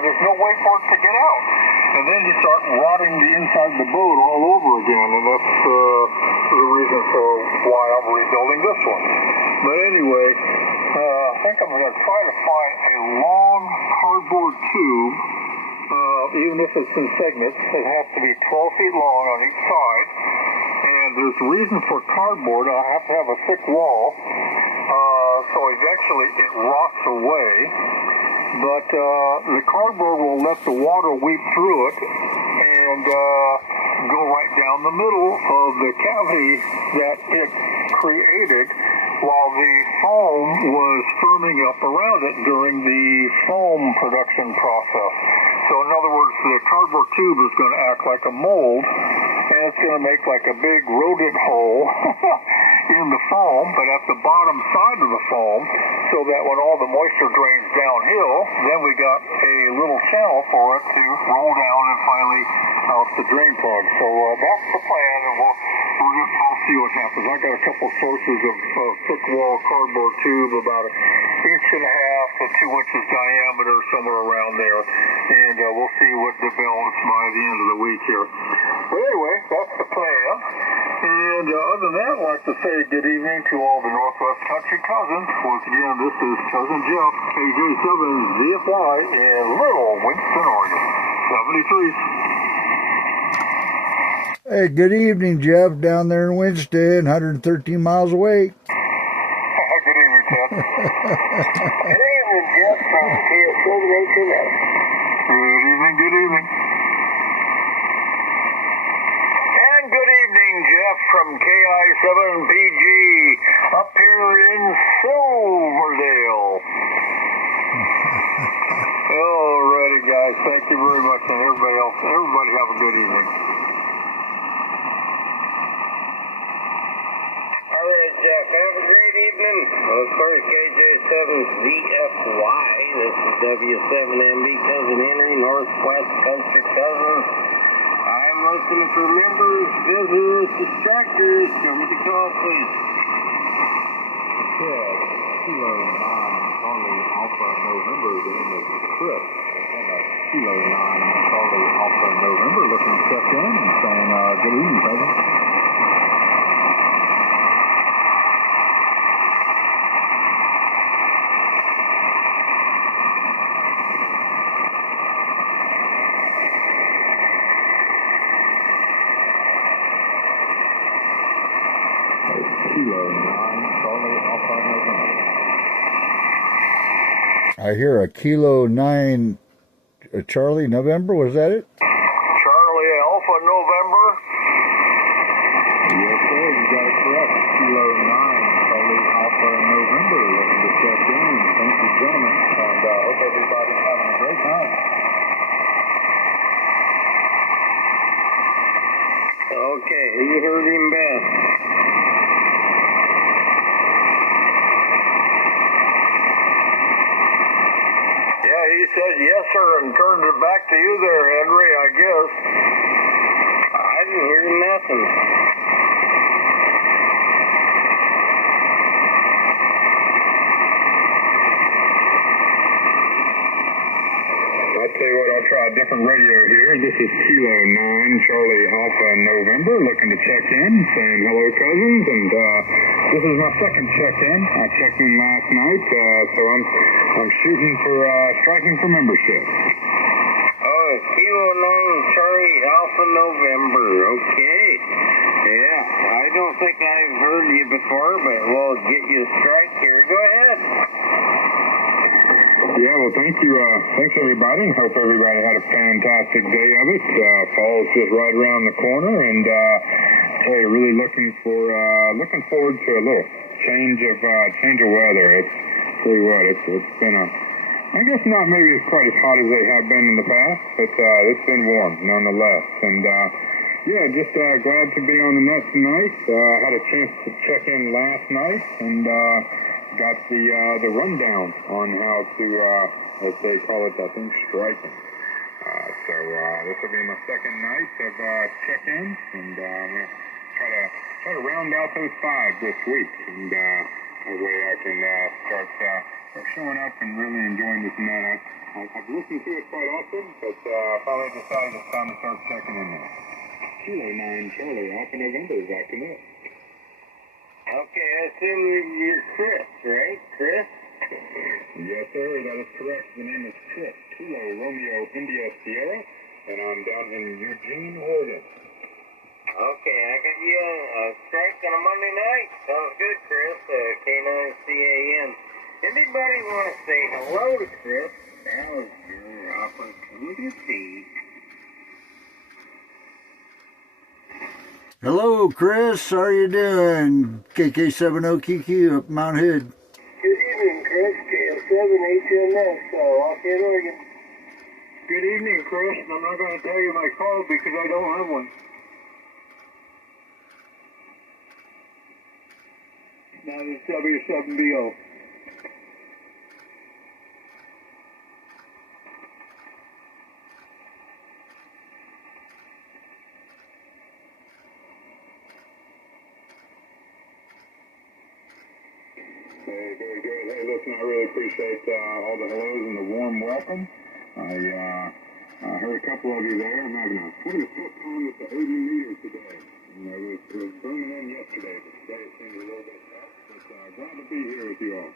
and there's no way for it to get out. And then you start rotting the inside of the boat all over again, and that's the reason for why I'm rebuilding this one. But anyway, I think I'm going to try to find a long cardboard tube, even if it's in segments. It has to be 12 feet long on each side. And there's a reason for cardboard. I have to have a thick wall, so eventually it rots away. But the cardboard will let the water weep through it and go right down the middle of the cavity that it created while the foam was firming up around it during the foam production process. So in other words, the cardboard tube is going to act like a mold, and it's going to make like a big rodent hole in the foam, but at the bottom side of the foam, so that when all the moisture drains downhill, then we got a little channel for it to roll down and finally out the drain plug. So that's the plan, and I'll see what happens. I got a couple sources of thick wall cardboard tube, about 1.5 inches to 2 inches diameter, somewhere around there, and we'll see what develops by the end of the week here. But anyway, that's the plan. And other than that, I'd like to say good evening to all the Northwest Country cousins. Once again, this is Cousin Jeff, KJ7ZFY in Little Winston, Oregon. 73. Hey, good evening, Jeff, down there in Winston, 113 miles away. Good evening, Ted. Good evening, Jeff, from KS7HNS. Good evening, good evening. And good evening, Jeff, from KI7PG, up here in Silverdale. Alrighty, guys, thank you very much, and everybody else, everybody have a good evening. Jeff, have a great evening. Of course, KJ7ZFY. This is W7MB Cousin Henry, Northwest Country Cousins. I'm listening for members, visitors, distractors. Come to call, please. Yeah, Kilo 9, Charlie Alpha November, the end of the trip. Kilo 9, Charlie Alpha November, looking to check in and saying, good evening, cousin. Kilo 9, Charlie Alpha November. I hear a Kilo 9 Charlie November, was that it? Charlie Alpha November. Yes, sir, you got it correct. Kilo 9, Charlie Alpha November. Looking to check in. Thank you, gentlemen, and hope everybody's having a great time. Okay, you heard him best. Yeah, he said yes, sir, and turned it back to you there, Henry, I guess. I didn't hear nothing. I'll tell you what, I'll try a different radio here. This is Kilo 9, Charlie Alpha November, looking to check in, saying hello, cousins, and this is my second check-in. I checked in last night, so I'm shooting for, striking for membership. Oh, Kilo 9, Charlie Alpha November. Okay. Yeah, I don't think I've heard you before, but we'll get you a strike here. Go ahead. Yeah, well, thank you. Thanks, everybody. Hope everybody had a fantastic day of it. Fall's just right around the corner, and hey, really looking forward to a little change of weather. Tell you what, it's been I guess not maybe as quite as hot as they have been in the past, but it's been warm nonetheless. And yeah, just glad to be on the net tonight. Had a chance to check in last night, and got the rundown on how to, as they call it, I think, striking. So this will be my second night of check-in, and I'm going to try to round out those 5 this week, and that way I can start showing up and really enjoying this net. I've listened to it quite often, but finally decided it's time to start checking in there. Kilo 9 Charlie, Alpha November is acting up. Okay, I assume you're Chris, right? Chris? Yes, sir, that is correct. The name is Chris. Kilo Romeo India Sierra, and I'm down in Eugene, Oregon. Okay, I got you a strike on a Monday night. Sounds good, Chris. K9CAN. Anybody want to say hello to Chris? Now is your opportunity to speak. Hello, Chris. How are you doing? KK70QQ up Mount Hood. Good evening, Chris. KM7HMS, Lafayette, Oregon. Good evening, Chris. I'm not going to tell you my code because I don't have one. That is W7BO. Hey, very good. Hey, listen, I really appreciate all the hellos and the warm welcome. I heard a couple of you there. I'm having a tough time with the 80 meter today. You know, it was burning in yesterday, but today it seems a little bit tough. But glad to be here with you all.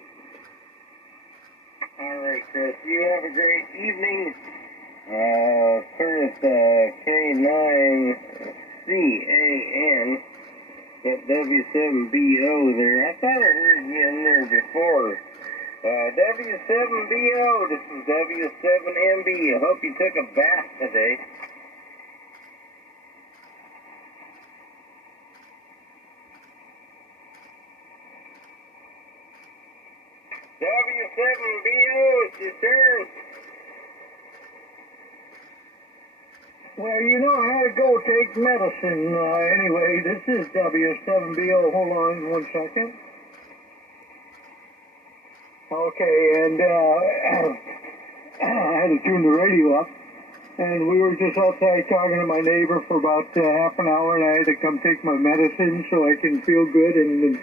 All right, Chris. You have a great evening. Chris, K9CAN. That W7BO there. I thought I heard you in there before. W7BO, this is W7MB. I hope you took a bath today. W7BO, it's your turn. Well, you know, I had to go take medicine. Anyway, this is W7BO. Hold on 1 second. Okay, and I had to tune the radio up. And we were just outside talking to my neighbor for about half an hour, and I had to come take my medicine so I can feel good and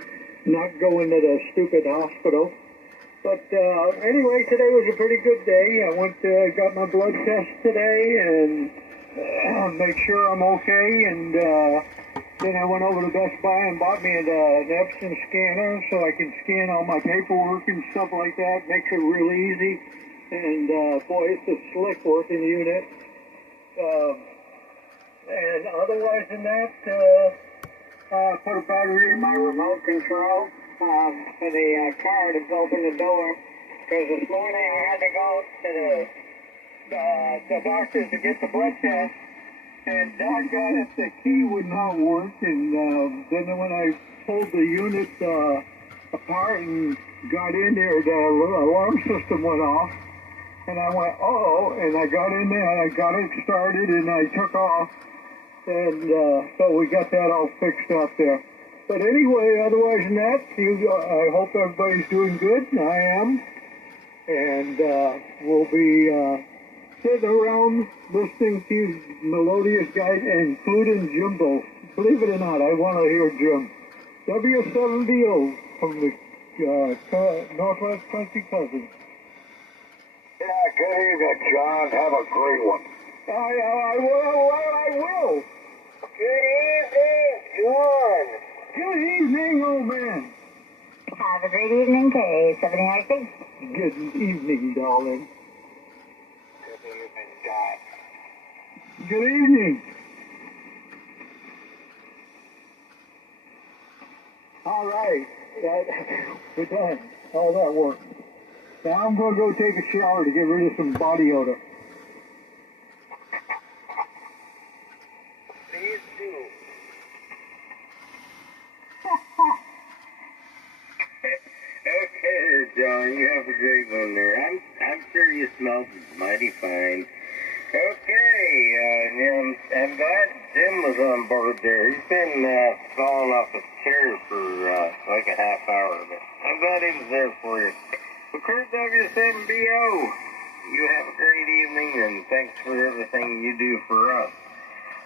not go into the stupid hospital. But anyway, today was a pretty good day. I went got my blood test today and make sure I'm okay. And then I went over to Best Buy and bought me an Epson scanner so I can scan all my paperwork and stuff like that. Makes it real easy. And boy, it's a slick working unit. And otherwise than that, put a battery in my remote control for the car to open the door. Because this morning I had to go to the doctor to get the blood test. And doggone it, the key would not work. And then when I pulled the unit apart and got in there, the alarm system went off. And I went, uh-oh, and I got in there, and I got it started, and I took off. And so we got that all fixed up there. But anyway, otherwise than that, I hope everybody's doing good, and I am. And we'll be sitting around listening to these melodious guys, including Jimbo. Believe it or not, I want to hear Jim. W7BO from the Northwest Country Cousins. Yeah, good evening, John. Have a great one. I will. Good evening, John. Good evening, old man. Have a great evening, K7RC. Good evening, darling. Good evening, John. Good evening. All right. We're done. All that work. Now I'm going to go take a shower to get rid of some body odor. Please do. Okay, John, you have a great one there. I'm sure you smell mighty fine. Okay, I'm glad Jim was on board there. He's been falling off his chair for like a half hour, but I'm glad he was there for you. Well, Kurt W7BO, you have a great evening, and thanks for everything you do for us.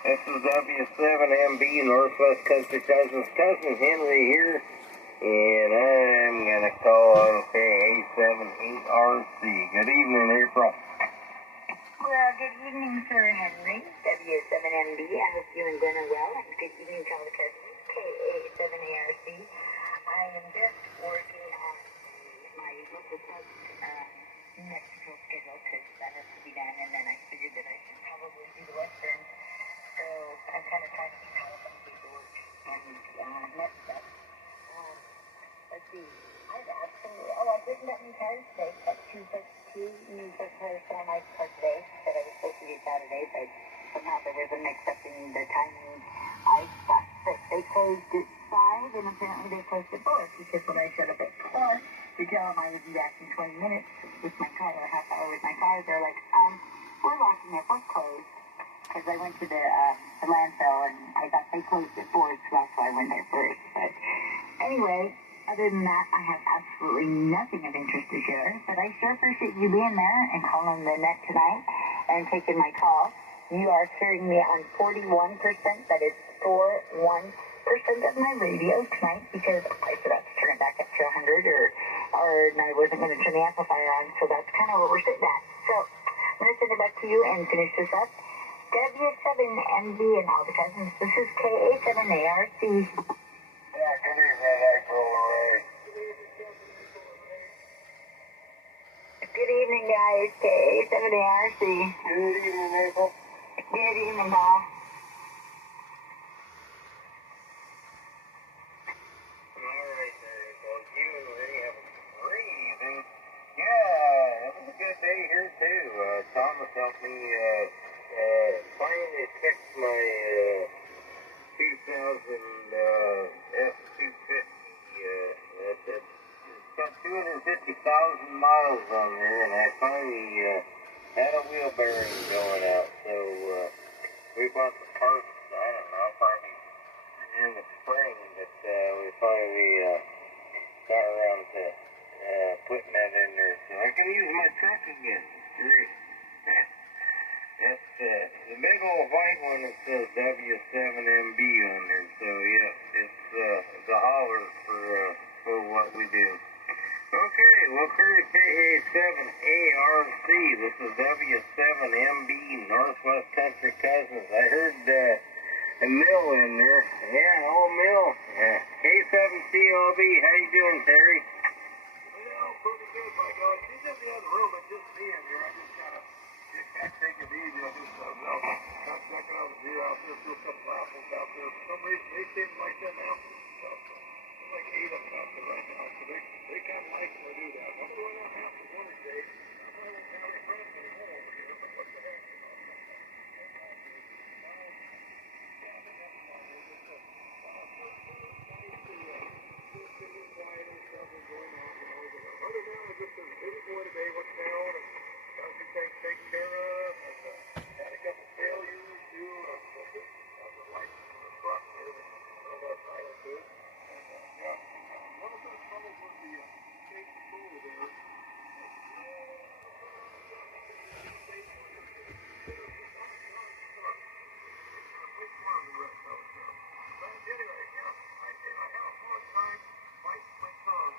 This is W7MB, Northwest Country Cousins, Cousin Henry here, and I'm going to call on K878RC. Good evening, April. good evening, Sir Henry. W7MB. I hope you and Glenn are well. And good evening to all the cousins. KA7ARC. I am just working on my local club Mexico schedule because that has to be done. And then I figured that I should probably do the Western. So I'm kind of trying to be caught up on paperwork and next stuff. Let's see. I've absolutely. Oh, I didn't get new tires today. Got two new tires for my car today. That I was supposed to do Saturday, but somehow there was a mix-up in the timing. I thought that they closed at 5, and apparently they closed at 4, because when I showed up at 4 to tell them I would be back in 20 minutes with my car, or a half hour with my car, they're like, we're locking it, we're closed. Because I went to the landfill, and I thought they closed at 4, so that's why I went there first. But anyway, other than that, I have absolutely nothing of interest to share. But I sure appreciate you being there and calling the net tonight and taking my call. You are hearing me on 41%. That is 41% of my radio tonight, because I forgot to turn it back up to 100, or I wasn't going to turn the amplifier on. So that's kind of where we're sitting at. So I'm going to send it back to you and finish this up. W7NB and all the cousins. This is KA7ARC. Yeah, good evening, April Ray. Good evening, guys. KA7ARC. Good evening, April. Good evening, Paul. Alright, well, you and Ray have a great evening. Yeah, it was a good day here, too. Thomas helped me, finally fix my, 2000, F250, it's got 250,000 miles on there, and I finally, had a wheel bearing going out, so, we bought the parts, I don't know, probably in the spring, but, we finally, got around to, putting that in there, so I can use my truck again. Great. That's the big old white one that says W7MB on there. So yeah, it's a holler for what we do. Okay, well, crew KA7ARC. This is W7MB Northwest Country Cousins. I heard a mill in there. Yeah, old mill. Yeah. K7CLB. How you doing, Terry? Well, pretty good, my God. She's in the other room, and just me in here. I just kind of take it easy. I just kind of checking out the deer out there, threw a couple apples out there. For some reason, they seem like them apples and stuff. So there's like 8 of them out there right now, so they kind of like when I do that. I'm going out apples one of these days. I'm not going to have any friends anymore over here, but what the heck, you know? Other than that, just a busy boy today, what's down, and got a few things taken care of, and had a couple failures too, of the lights on the truck there, that I silent to. And yeah, one of the troubles was the state control there. Anyway, yeah, I had a hard time biting my tongue,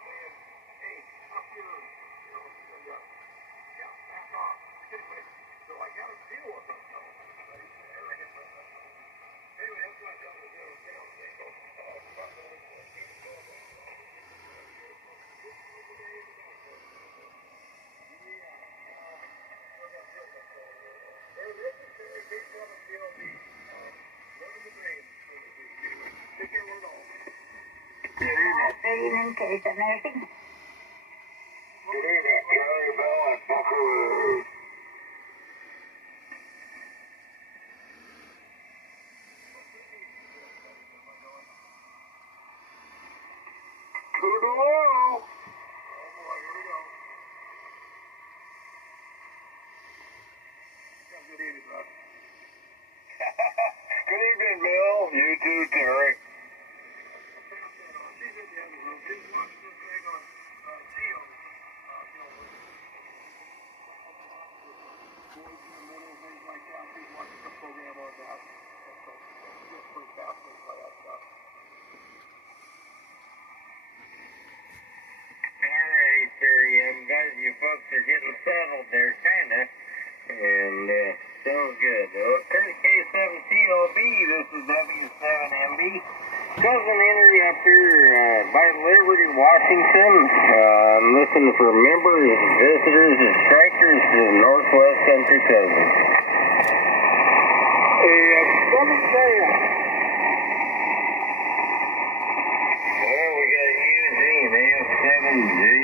saying, hey, up here, you know, and yeah, back off. Anyway, so I got to deal with them. Arrogant. Anyway, that's what I got to do. Good evening, KA7ARC. Good evening, Charlie Bell and Buckaroo. Hello. Oh boy, here we go. Good evening, bud. Good evening, Bill. You too, Terry. She's in the other room. She's watching this thing on Geo. Boys in the middle, things like that. She's watching the program on that. So just pretty fascinated by that stuff. Alright, Terry, I'm glad you folks are getting settled there, kinda. And good. Kurt K7CLB, this is NW7MB. Cousin Henry up here by Liberty, Washington. I'm listening for members, visitors, and strikers to the Northwest Country Cousin. Coming there. Well, we got Eugene, AF7J.